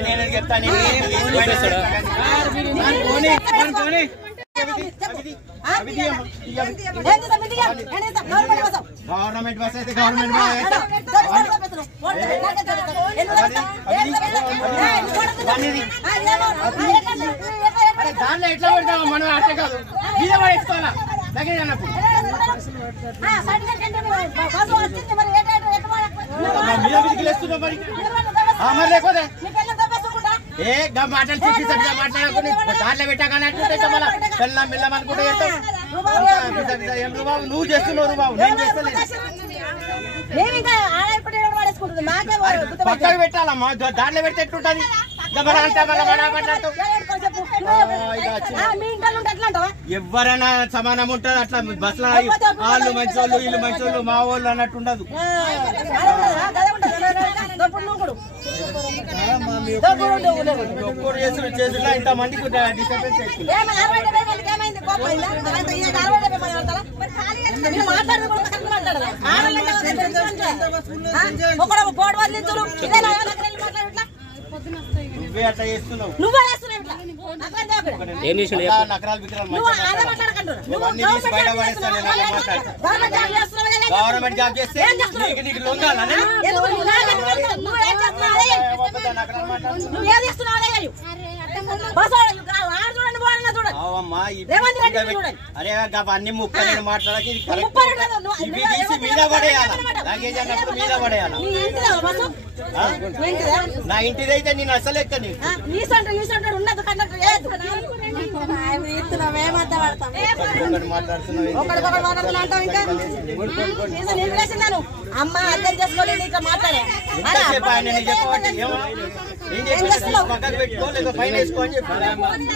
నేను చెప్తాను government bus అయితే గవర్నమెంట్ దాంట్లో ఎట్లా పెడతాము మనం అట్లా కాదు మీద పడేసుకోవాలా దగ్గర అన్నప్పుడు మీద మీదకి లేస్తున్నాం మరి మరి లేకపోతే ఏ మాటలు చెప్పి సరిగ్గా మాట్లాడుకుని దాంట్లో పెట్టాకన్నట్టుంటే మళ్ళీ వెళ్ళాం వెళ్ళాం అనుకుంటే బాబు నువ్వు చేస్తున్నావు బాబు నేను చేస్తలేదు పక్కకు పెట్టాలమ్మా దాంట్లో పెడితే ఎట్లుంటది ఎవరైనా సమానం ఉంటది అట్లా బస్సులో వాళ్ళు మంచోళ్ళు వీళ్ళు మంచోళ్ళు మా వాళ్ళు అన్నట్టు ఉండదు ఒక్కరు చేసులో ఇంత మందికి డిస్టర్బెన్స్ నువ్వే అట్లా చేస్తున్నావు గవర్నమెంట్ జాబ్ చేస్తే నీకు లొంగాలని అరే అన్ని ముప్పై నేను మాట్లాడక ఇవి తీసి మీద పడేయాలి లగేజ్ అన్నప్పుడు మీద పడేయాలి నా ఇంటిదైతే నేను అసలు ఎక్క అమ్మ అర్థం చేసుకోలేదు ఇట్లా మాట్లాడే పక్కన పెట్టుకో లేదా ఫైన్ వేసుకో అని చెప్పాను